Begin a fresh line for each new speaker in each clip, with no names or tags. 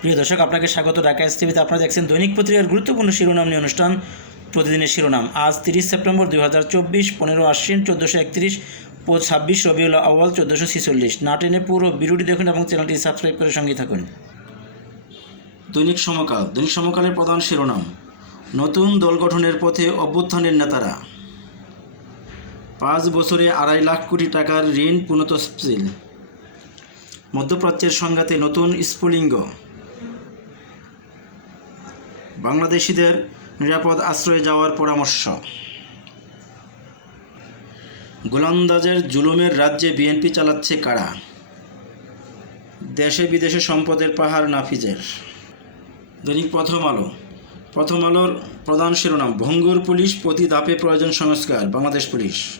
প্রিয় দর্শক, আপনাকে স্বাগত ঢাকা এস টিভিতে। আপনারা দেখছেন দৈনিক পত্রিকার গুরুত্বপূর্ণ শিরোনাম নিয়ে অনুষ্ঠান, প্রতিদিনের শিরোনাম। আজ তিরিশ সেপ্টেম্বর দুই হাজার চব্বিশ, পনেরো আশ্বিন, চোদ্দোশো একত্রিশ ছাব্বিশ, রবিউল আওয়াল চোদ্দোশো ছিচল্লিশ। না টেনে পুরো ভিডিওটি দেখুন এবং চ্যানেলটি সাবস্ক্রাইব করে সঙ্গে থাকুন। দৈনিক সমকাল। দৈনিক সমকালের প্রধান শিরোনাম, নতুন দল গঠনের পথে অভ্যুত্থানের নেতারা। পাঁচ বছরে আড়াই লাখ কোটি টাকার ঋণ পুনঃতফসিল মধ্যপ্রাচ্যের সংঘাতে নতুন স্ফুলিঙ্গ। বাংলাদেশিদের নিরাপদ আশ্রয়ে যাওয়ার পরামর্শ। গোলন্দাজের জুলুমের রাজ্যে বিএনপি চালাচ্ছে কারা? দেশে বিদেশে সম্পদের পাহাড় নাফিজের। দৈনিক প্রথম আলো। প্রথম আলোর প্রধান শিরোনাম, ভঙ্গুর পুলিশ প্রতি ধাপে প্রয়োজন সংস্কার, বাংলাদেশ পুলিশ।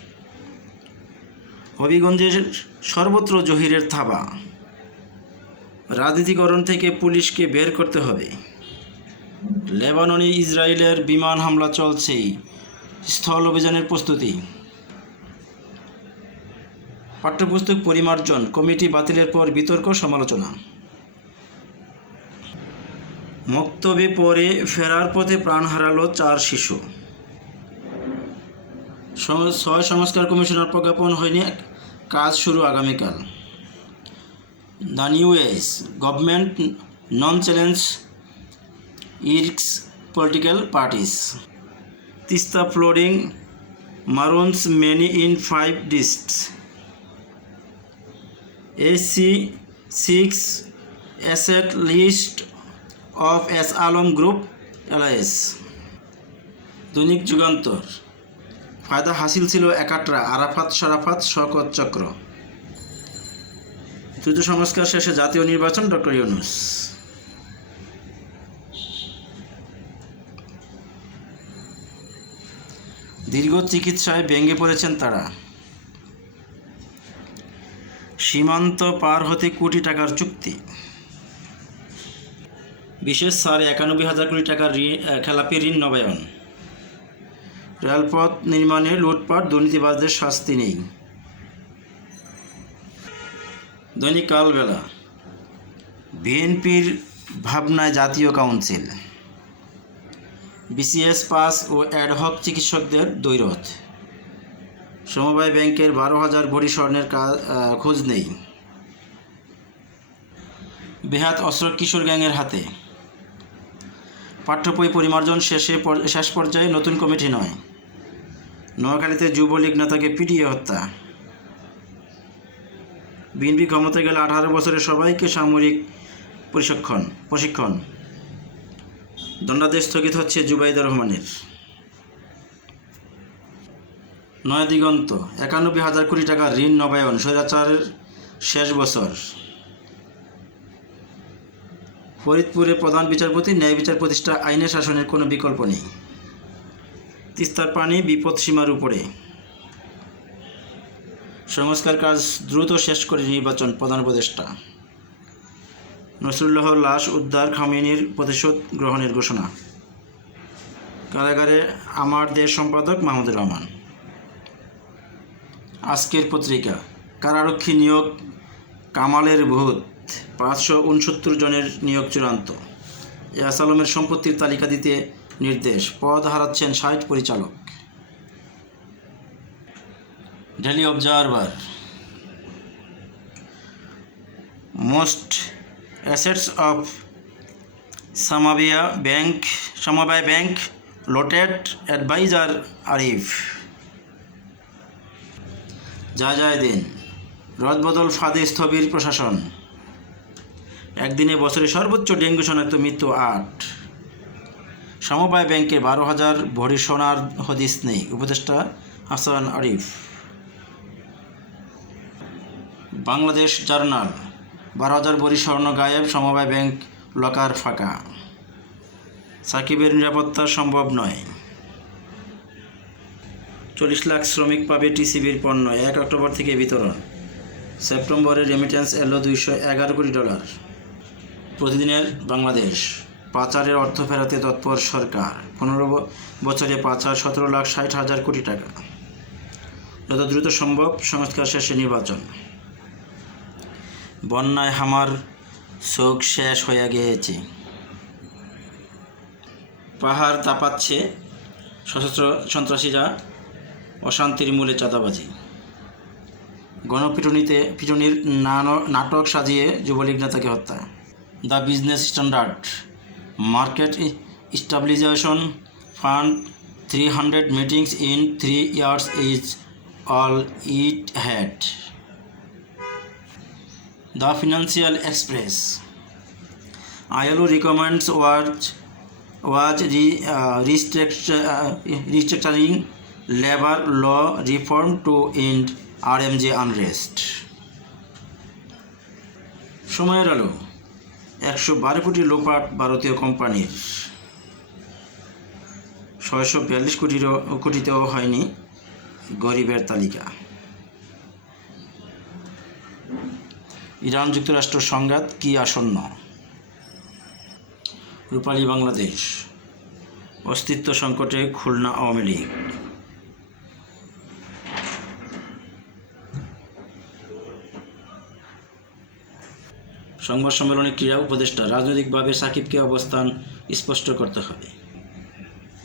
হবিগঞ্জের সর্বত্র জহিরের থাবা। রাজনীতিকরণ থেকে পুলিশকে বের করতে হবে। লেবাননে ইসরায়েলের বিমান হামলা চলছেই স্থল অভিযানের প্রস্তুতি। পাঠ্যপুস্তক পরিমার্জন কমিটি বাতিলের পর বিতর্ক সমালোচনা। মক্তবে পরে ফেরার পথে প্রাণ হারালো চার শিশু। ছয় সংস্কার কমিশনার প্রজ্ঞাপন হয়নি কাজ শুরু আগামীকাল। The new age government non challenge irks political parties Teesta flooding maroons many in five districts. AC6 asset list of S Alam group LIS. Dainik Jugantor ফায়দা হাসিল ছিল একাট্রা আরাফাত সারাফাত শকত চক্র তৃতীয় সংস্কার শেষে জাতীয় নির্বাচন, ডক্টর ইউনুস দীর্ঘ চিকিৎসায় ভেঙে পড়েছেন তারা। সীমান্ত পার হতে কোটি টাকার চুক্তি। বিশেষ সাড়ে একানব্বই হাজার কোটি টাকার খেলাপি ঋণ নবায়ন। রেলপথ নির্মাণে লুটপাট, দুর্নীতিবাজদের শাস্তি নেই। দৈনিক কালবেলা। বিএনপির ভাবনায় জাতীয় কাউন্সিল। বিসিএস পাস ও অ্যাডহক চিকিৎসকদের দৈরথ। সমবায় ব্যাংকের বারো হাজার ভরি স্বর্ণের খোঁজ নেই। বেহাত অস্ত্র কিশোর গ্যাংয়ের হাতে। পাঠ্যবই পরিমার্জন শেষে শেষ পর্যায়ে নতুন কমিটি নয়। নোয়াখালীতে যুবলীগ নেতাকে পিটিয়ে হত্যা। বিএনপি ক্ষমতায় গেলে আঠারো বছরের সবাইকে সামরিক প্রশিক্ষণ প্রশিক্ষণ। দণ্ডাদেশ স্থগিত হচ্ছে জুবাইদুর রহমানের। নয়া দিগন্ত, একানব্বই হাজার কোটি টাকা ঋণ নবায়ন, স্বৈরাচারের শেষ বছর। ফরিদপুরে প্রধান বিচারপতি, ন্যায় বিচার প্রতিষ্ঠা, আইনের শাসনের কোনো বিকল্প নেই। তিস্তার পানি বিপদ সীমার উপরে। সংস্কার কাজ দ্রুত শেষ করে নির্বাচন প্রধান উপদেষ্টা। নসরুল্লাহর লাশ উদ্ধার খামিনীর প্রতিশোধ গ্রহণের ঘোষণা। কারাগারে আমার দেশ সম্পাদক মাহমুদুর রহমান। আজকের পত্রিকা, কারারক্ষী নিয়োগ, কামালের ভূত, পাঁচশো উনসত্তর জনের নিয়োগ চূড়ান্ত। এস আলমের সম্পত্তির তালিকা দিতে নির্দেশ, পদ হারাচ্ছেন ষাট পরিচালক। Daily Observer. Most assets of Samavia Bank, Samavia Bank, loaded advisor Arif. যা যায় দিন। রদবদল ফাঁদে স্থবির প্রশাসন। একদিনে বছরে সর্বোচ্চ ডেঙ্গু শনাক্ত মৃত্যু আট। সমবায় ব্যাংকে বারো হাজার ভরি সোনার হদিস নেই উপদেষ্টা হাসান আরিফ। বাংলাদেশ জার্নাল। বারো হাজার বড়ি স্বর্ণ গায়েব, সমবায় ব্যাংক লকার ফাঁকা। সাকিবের নিরাপত্তা সম্ভব নয়। চল্লিশ লাখ শ্রমিক পাবে টিসিবির পণ্য, এক অক্টোবর থেকে বিতরণ। সেপ্টেম্বরে রেমিটেন্স এলো দুইশো এগারো কোটি ডলার। প্রতিদিনের বাংলাদেশ, পাচারের অর্থ ফেরাতে তৎপর সরকার। পনেরো বছরে পাচার সতেরো লাখ ষাট হাজার কোটি টাকা। যত দ্রুত সম্ভব সংস্কার শেষে নির্বাচন। বন্যায় হামার শোক শেষ হয়ে গিয়েছে। পাহাড় তাপাচ্ছে সশস্ত্র সন্ত্রাসীরা, অশান্তির মূলে চাঁদাবাজি। গণপিটুনিতে পিটুনির নাটক সাজিয়ে যুবলীগ নেতাকে হত্যা। The Business Standard, market stabilization fund, three hundred meetings in three years is all it had the Financial Express recommends was was re, uh, restructure, uh, restructuring labor law reform to end RMJ unrest. সময়ের আলো একশো বারো কোটি লোপাট ভারতীয় কোম্পানির ছয়শো বিয়াল্লিশ কোটিরও কোটিতেও হয়নি গরিবের তালিকা ইরান যুক্তরাষ্ট্র সংঘাত কি আসন্ন? রূপালী বাংলাদেশ। অস্তিত্ব সংকটে খুলনা আওয়ামী লীগ। সংবাদ সম্মেলনে ক্রীড়া উপদেষ্টা রাজনৈতিকভাবে সাকিবকে অবস্থান স্পষ্ট করতে হবে।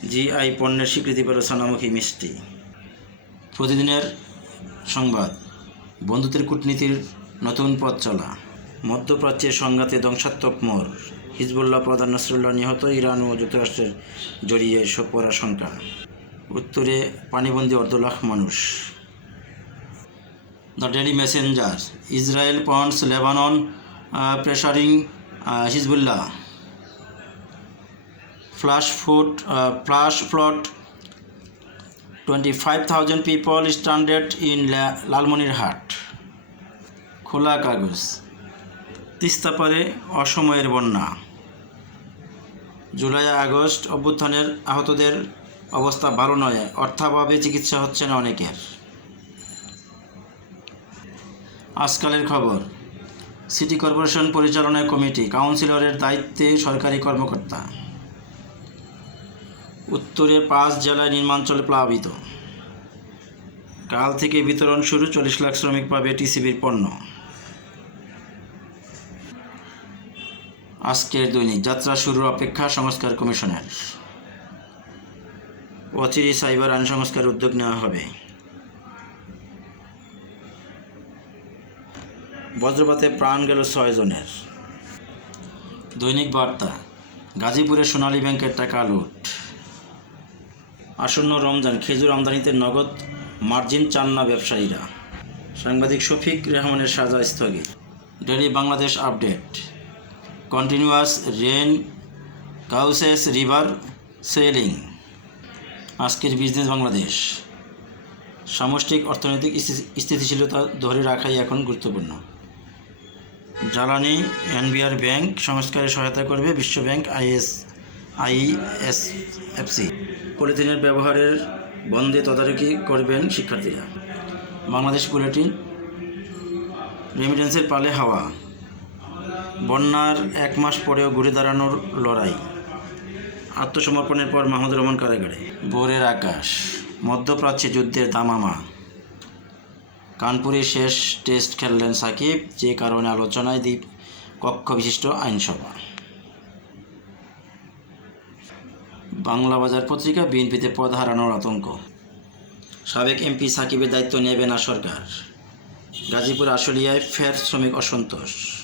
জিআই পণ্যের স্বীকৃতি পেল সানামুখী মিষ্টি। প্রতিদিনের সংবাদ। বন্ধুত্বের কূটনীতির নতুন পথ চলা। মধ্যপ্রাচ্যের সংঘাতে ধ্বংসাত্মক মোড়। হিজবুল্লাহ প্রধান নসরুল্লাহ নিহত ইরান ও যুক্তরাষ্ট্রের জড়িয়ে শোকর আশঙ্কা উত্তরে পানিবন্দী অর্ধ লাখ মানুষ। The Daily Messenger, Israel pounds Lebanon pressuring Hezbollah. Flash flood flash flood twenty five thousand people stranded in Lalmonirhat. Khola Kagoj তিস্তাপারে অসময়ের বন্যা। জুলাই আগস্ট অভ্যুত্থানের আহতদের অবস্থা ভালো নয়, অর্থাভাবে চিকিৎসা হচ্ছে না অনেকের। আজকালের খবর, সিটি কর্পোরেশন পরিচালনা কমিটি, কাউন্সিলরের দায়িত্বে সরকারি কর্মকর্তা। উত্তরে পাঁচ জেলায় নির্মাঞ্চল প্লাবিত। কাল থেকে বিতরণ শুরু, চল্লিশ লাখ শ্রমিক পাবে টিসিবির পণ্য। আজকের দৈনিক যাত্রা শুরুর অপেক্ষা সংস্কার কমিশনের। অচিরে সাইবার আইন সংস্কার উদ্যোগ নেওয়া হবে। বজ্রপাতে প্রাণ গেল ছয় জনের। দৈনিক বার্তা, গাজীপুরে সোনালী ব্যাংকের টাকা লুট। আসন্ন রমজান, খেজুর আমদানিতে নগদ মার্জিন চান না ব্যবসায়ীরা। সাংবাদিক শফিক রেহমানের সাজা স্থগিত। Daily Bangladesh Update. Continuous rain causes river swelling আজকের বিজনেস বাংলাদেশ। সামষ্টিক অর্থনৈতিক স্থিতি- স্থিতিশীলতা ধরে রাখাই এখন গুরুত্বপূর্ণ। জ্বালানি, এনবিআর ব্যাংক সংস্কারে সহায়তা করবে বিশ্ব ব্যাংক আইএস আইএসএফসি। পলিথিনের ব্যবহারের বন্ধে তদারকি করবেন শিক্ষার্থীরা। বাংলাদেশ বুলেটিন রেমিটেন্সের পালে হাওয়া। বন্যার এক মাস পরেও ঘুরে দাঁড়ানোর লড়াই। আত্মসমর্পণের পর মাহমুদুর রহমান কারাগারে। ভোরের আকাশ, মধ্যপ্রাচ্যে যুদ্ধের দামামা। কানপুরে শেষ টেস্ট খেললেন সাকিব, যে কারণে আলোচনায় দ্বীপ কক্ষ বিশিষ্ট আইনসভা। বাংলা বাজার পত্রিকা বিএনপিতে পদ হারানোর আতঙ্ক। সাবেক এমপি সাকিবের দায়িত্ব নেবে না সরকার। গাজীপুর, আশুলিয়ায় ফের শ্রমিক অসন্তোষ।